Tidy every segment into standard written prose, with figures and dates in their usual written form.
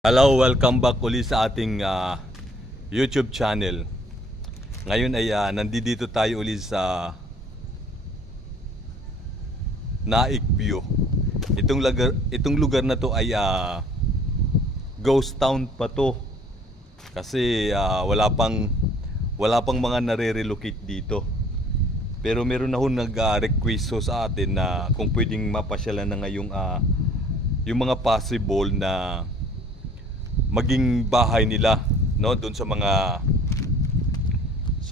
Hello, welcome back ulit sa ating YouTube channel. Ngayon ay nandito tayo ulit sa Naik View. Itong lugar na to ay ghost town pa to. Kasi wala pang mga nare-relocate dito. Pero meron na ho nag-request sa atin na kung pwedeng mapasyalan na ngayong yung mga possible na maging bahay nila, no, doon sa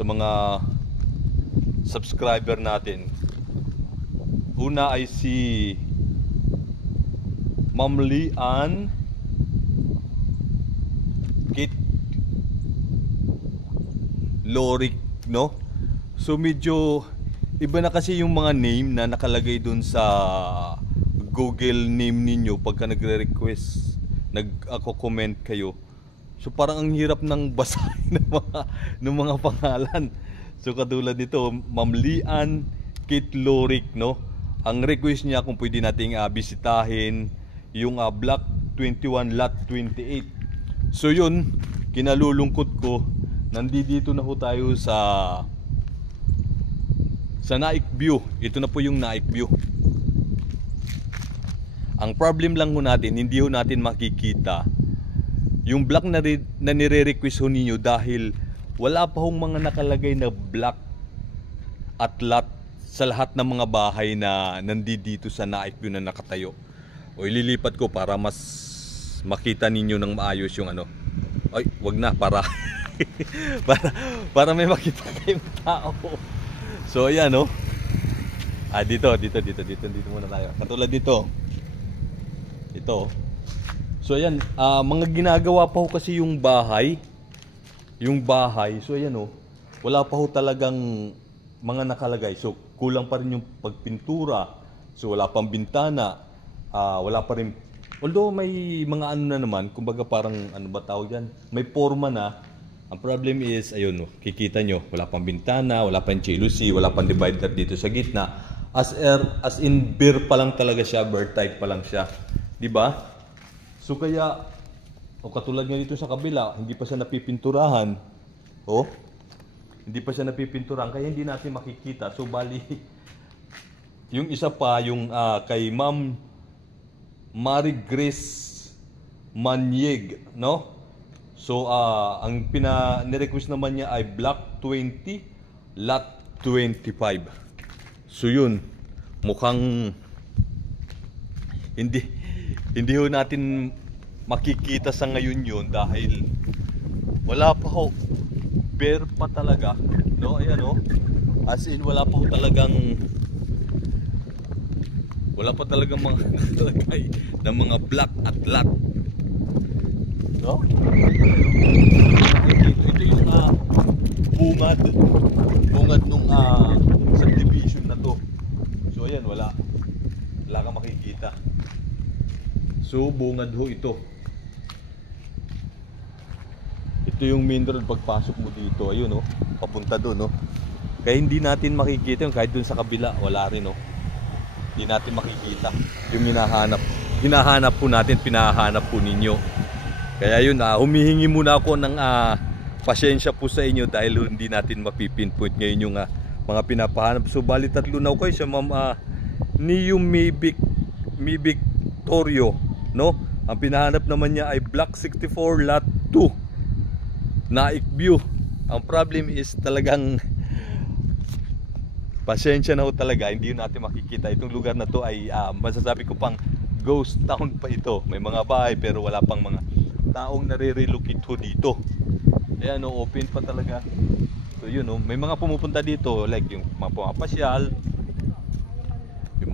mga subscriber natin. Una ay si Ma'am Lian Kit Lorik, no? So medyo iba na kasi yung mga name na nakalagay doon sa Google name ninyo pagka nagre-request, nag-comment kayo. So parang ang hirap ng basahin ng mga pangalan. So katulad nito, Ma'am Lian Kit Lorik, no? Ang request niya kung pwede nating bisitahin yung Block 21 Lot 28. So yun, kinalulungkot ko, nandito na ho tayo sa Naik View. Ito na po yung Naik View. Ang problem lang ho natin, hindi ho natin makikita yung block na nire-request ho ninyo dahil wala pa hong mga nakalagay na block at lot sa lahat ng mga bahay na nandito sa Naik View na nakatayo. O ililipat ko para mas makita ninyo ng maayos yung ano. Ay, wag na, para para may makita kayong tao. So ayan, no. Dito muna tayo. Katulad dito. Ito. So ayan, mga ginagawa pa ho kasi yung bahay. So ayan, oh, wala pa ho talagang mga nakalagay. So kulang pa rin yung pagpintura. So wala pang bintana. Wala pa rin. Although may mga ano na naman, kumbaga parang ano ba tawag yan? May forma na. Ang problem is, ayun, oh, kikita nyo, wala pang bintana, wala pang chelusi, wala pang divider dito sa gitna. As in beer pa lang talaga siya, beer type pa lang siya. Diba? So kaya, katulad nga dito sa kabila, hindi pa siya napipinturahan. Oh, hindi pa siya napipinturahan, kaya hindi natin makikita. So bali, yung isa pa, yung kay Ma'am Marie Grace Manyeg, no? So ang nirequest naman niya ay Block 20, Lot 25. So yun, mukhang hindi ho natin makikita sa ngayon yun dahil wala pa ho, bare pa talaga, no? Ayan, oh, as in wala pa talagang mga nakalagay ng mga block at lot, no? Ito yung bungad nung subdivision na to. So ayan, wala kang makikita. So bungad ho ito. Ito yung main road pagpasok mo dito. Ayun, oh, papunta doon, no? Kaya hindi natin makikita yung kahit doon sa kabila, wala rin, no? Hindi natin makikita yung hinahanap po natin, pinahanap po ninyo. Kaya yun, humihingi muna ako ng pasyensya po sa inyo dahil hindi natin mapipinpoint ngayon yung mga pinapahanap. So bali tatlo na ako sa Ma'am Neo Mibik Torio, no? Ang pinahanap naman niya ay Block 64 Lot 2 Naik View. Ang problem is talagang pasensya na ho talaga, hindi natin makikita. Itong lugar na to ay masasabi ko pang ghost town pa ito. May mga bahay pero wala pang mga taong nare-relocate ho dito. Ayan, no, open pa talaga. So yun, no, may mga pumupunta dito like yung mga pumapasyal, yung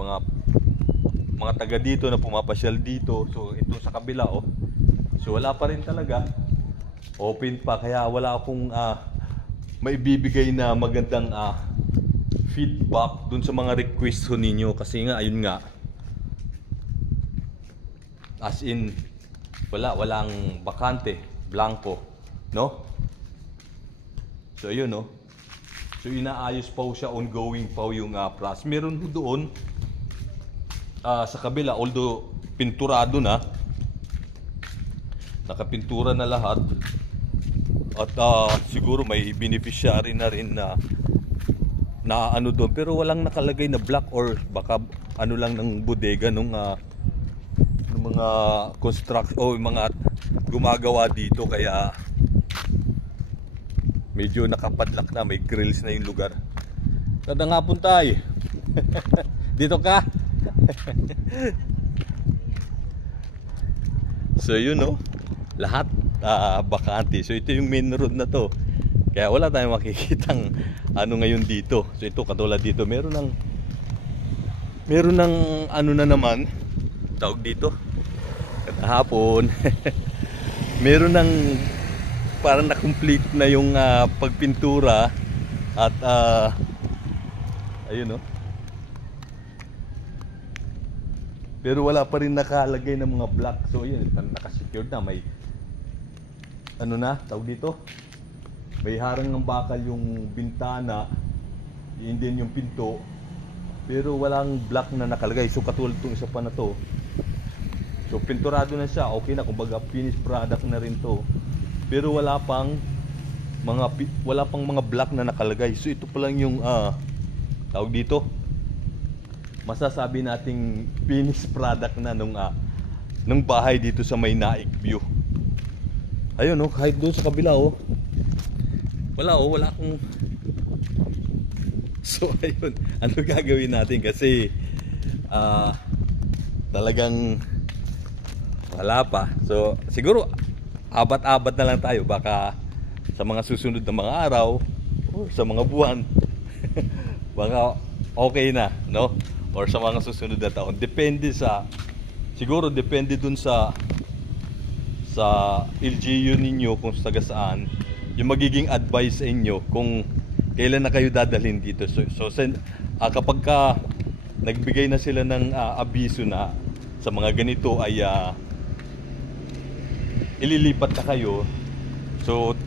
mga taga dito na pumapasyal dito. So ito sa kabila, oh. So wala pa rin talaga. Open pa, kaya wala akong maibibigay na magandang feedback dun sa mga request ho ninyo. Kasi nga, ayun nga, as in walang bakante, blanco, no? So ayun, no? So inaayos pa ho siya, ongoing pa ho yung plus. Meron ho doon sa kabila, although pinturado na, nakapintura na lahat. At siguro may beneficiary na rin na ano doon, pero walang nakalagay na black, or baka ano lang ng bodega nung mga construction o mga gumagawa dito, kaya medyo nakapadlock na, may grills na yung lugar. Kada nga puntay. Dito ka. So yun, no, lahat bakante. So ito yung main road na to, kaya wala tayong makikitang ano ngayon dito. So ito, katulad dito, meron ng ano na naman tawag dito kahapon. Meron ng parang na-complete na yung pagpintura. At ayun, no, pero wala pa rin nakalagay ng mga block. So yun, naka-secured na, may ano na tawag dito, may harang ng bakal yung bintana, yun din yung pinto, pero walang block na nakalagay. So katulad itong isa pa na to, so pinturado na siya, okay na, kumbaga finished product na rin to, pero wala pang mga block na nakalagay. So ito pa lang yung tawag dito, masasabi nating finished product na nung bahay dito sa may Naik View. Ayun, no, kahit doon sa kabila, wala akong so ayun, ano gagawin natin, kasi talagang wala pa. So siguro abat-abat na lang tayo, baka sa mga susunod na mga araw o sa mga buwan baka okay na, no, or sa mga susunod na taon. Siguro depende dun sa LGU ninyo, kung taga saan, yung magiging advice sa inyo kung kailan na kayo dadalhin dito. So kapag nagbigay na sila ng abiso na sa mga ganito ay ililipat na kayo, so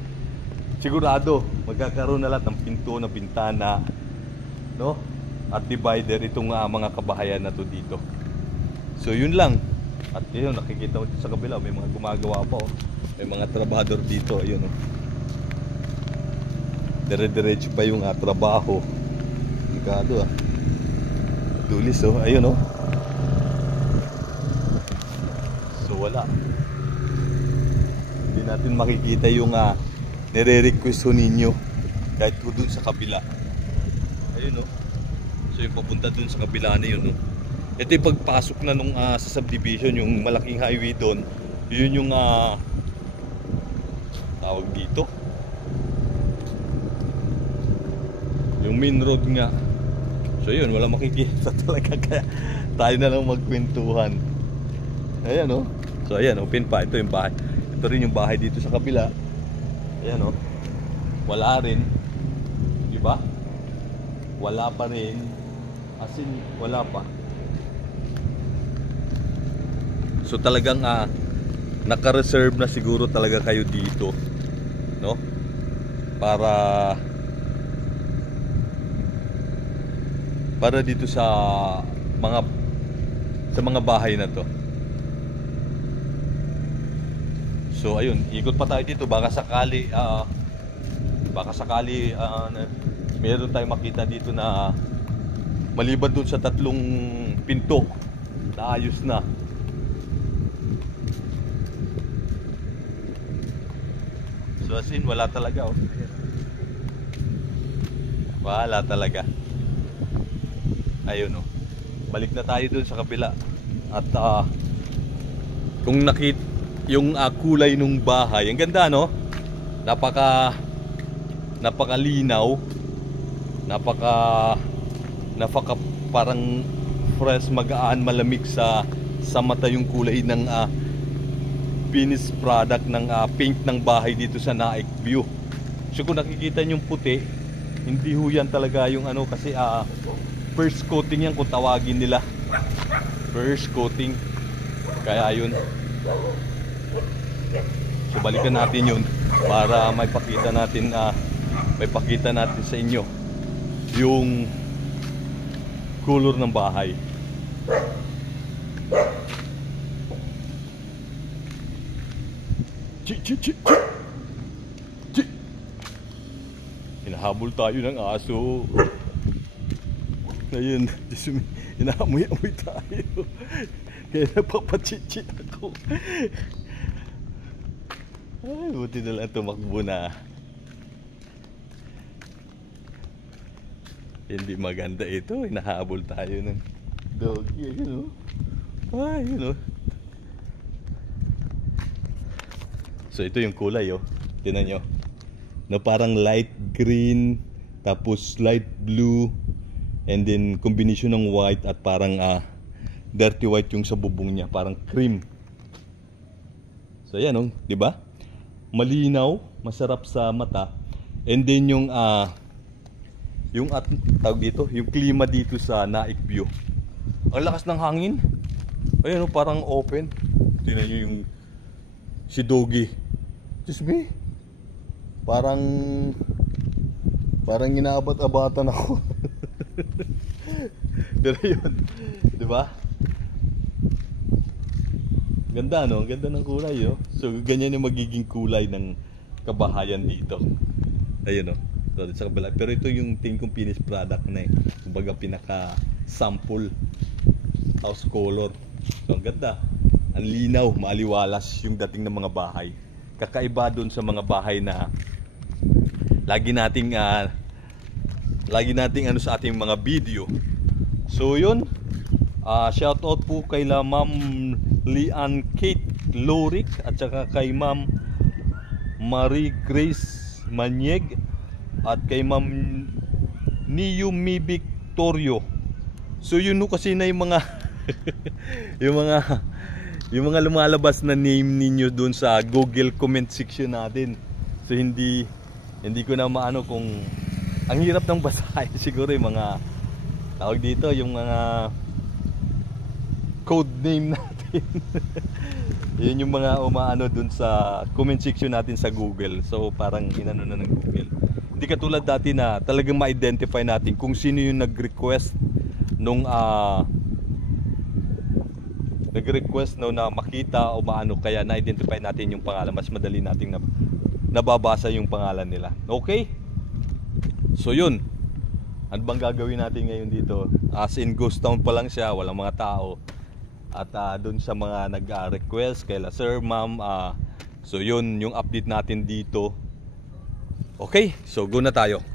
sigurado magkakaroon na lahat ng pinto, na bintana, no, at divider itong mga kabahayan na to dito. So yun lang. At yun, nakikita mo dito sa kabila, may mga gumagawa pa, may mga trabador dito. Ayun, dire-diretso pa yung trabaho. Delikado, tulis, ayun, so wala, hindi natin makikita yung nire-request ninyo kahit doon sa kabila. Ayun, so yung papunta doon sa kabila na yun, ito yung pagpasok na nung sa subdivision, yung malaking highway doon. Yun yung tawag dito, yung main road nga. So yun, wala makikita talaga, kaya tayo na lang magkwentuhan. Ayan, so ayan, open pa. Ito yung bahay, ito rin yung bahay dito sa kabila. Ayan, wala rin, diba? Wala pa rin, as in wala pa. So talagang naka-reserve na siguro talaga kayo dito, no? Para dito sa mga bahay na to. So ayun, ikot pa tayo dito, baka sakali meron tayong makita dito na maliban dun sa 3 pinto na ayos na. So as in, wala talaga, wala talaga. Ayun, balik na tayo dun sa kabila. At kung yung kulay nung bahay, ang ganda, no? Napakalinaw, napaka parang fresh, magaan, malamig sa mata yung kulay ng finished product ng paint ng bahay dito sa Naik View. So kung nakikita nyo yung puti, hindi ho yan talaga yung kasi first coating yan, kung tawagin nila, first coating. Kaya yun, so balikan natin yun para may pakita natin sa inyo yung color ng bahay. Hinahabol tayo ng aso. Ayun, inaamoy-amoy tayo. Kaya napapachichit ako. Ay, buti na lang tumakbo na. Hindi maganda ito. Hinahabol tayo ng doggy. Ayun o. Ay, yun o. So ito yung kulay oh. Tingnan nyo. Na parang light green, tapos light blue, and then combination ng white at parang dirty white yung sa bubong niya, parang cream. So yan oh, 'di ba? Malinaw, masarap sa mata. And then yung tawag dito, yung klima dito sa Naik View. Ang lakas ng hangin. Ayun oh, parang open. Tingnan niyo yung si Doggy. Just me. Parang inaabot-abatan ako. Pero yun, 'di ba? Ganda no, ganda ng kulay oh. So ganyan yung magiging kulay ng kabahayan dito. Ayun oh. So, sa kabila. Pero ito yung tingin kong finished product na eh. Kumbaga pinaka sample house color. So ang ganda. Ang linaw, maaliwalas yung dating ng mga bahay. Kakaiba doon sa mga bahay na lagi nating ano sa ating mga video. So yun, shout out po kay Ma'am Lian Kate Lorik at saka kay Ma'am Marie Grace Manyeg at kay Ma'am Niyumi Victorio. So yun no, kasi na yung mga yung mga lumalabas na name ninyo doon sa Google comment section natin. So hindi ko na maano kung ang hirap ng basahin. Siguro yung mga tawag dito, yung mga code name natin. Yun yung mga umaano doon sa comment section natin sa Google. So parang inano na ng Google. Hindi katulad dati na talagang ma-identify natin kung sino yung nag-request nung na makita o maano, kaya na-identify natin yung pangalan. Mas madali nating nababasa yung pangalan nila. Okay? So yun. Ano bang gagawin natin ngayon dito? As in ghost town pa lang siya, walang mga tao. At dun sa mga nag-request kay sir, ma'am, so yun yung update natin dito. Okay, so go na tayo.